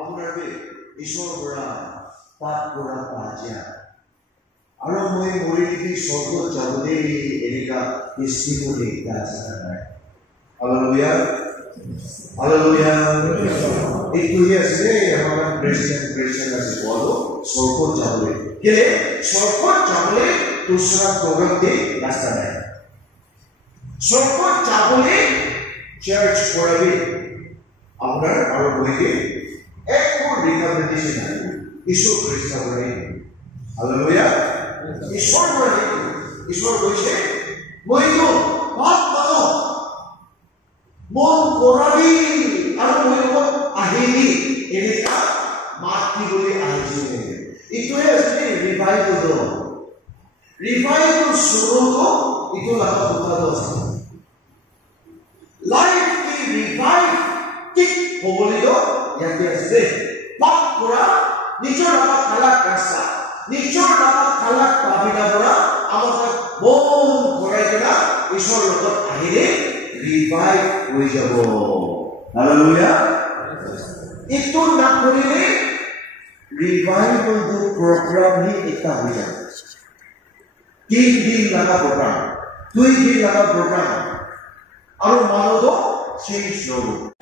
আপোনাৰ ঈশ্বৰৰ পৰা পাপ কৰা পাজা আৰু মই মৰি নিদি স্বৰ্গত যাবলৈ এনেকা দৃষ্টিকো দেখা নাই হালেলুয়া হালেলুয়া এইটোহে আছে আমাৰ প্ৰেচিডেণ্ট আছে বলো স্বৰ্গত যাবলৈ কেলে স্বৰ্গত যাবলৈ দুসৰা প্ৰগ্ৰাম দি ৰাস্তা নাই স্বৰ্গত যাবলৈ চাৰ্চ কৰাবি আপোনাৰ আৰু মইকে একো ৰিকমেণ্ডেশ্যন নাই ঈশ্বৰ খ্ৰীষ্ট বুলি হালেলুয়া ঈশ্বৰ কৈছে মইতো পাপ মানুহ মন কৰাবি আৰু মই লগত আহিবি এনেকা মাত দিবলৈ আহিছোঁ এইটোৱে আছে ৰিভাইভেল স্বৰূপটো এইটো লগত কথাটো আছে লাইফ কি ৰিভাইভ ঠিক হ'বলৈও ইয়াতে আছে পাপ কৰা নিজৰ লগত খালাক ৰাস্তা নিজৰ লগত খালাক পাবিনা পৰা আমাক মন ভৰাই কিনা ঈশ্বৰৰ লগত আহিলে ৰিভাইভ হৈ যাব হালেলুয়া এইটো নকৰিলে ৰিভাইভেলটো প্ৰগ্ৰাম হি এটা হৈ যাব 3 দিন লগা প্ৰগ্ৰাম 2 দিন লগা প্ৰগ্ৰাম আৰু মানুহটো চেঞ্জ নহ'ব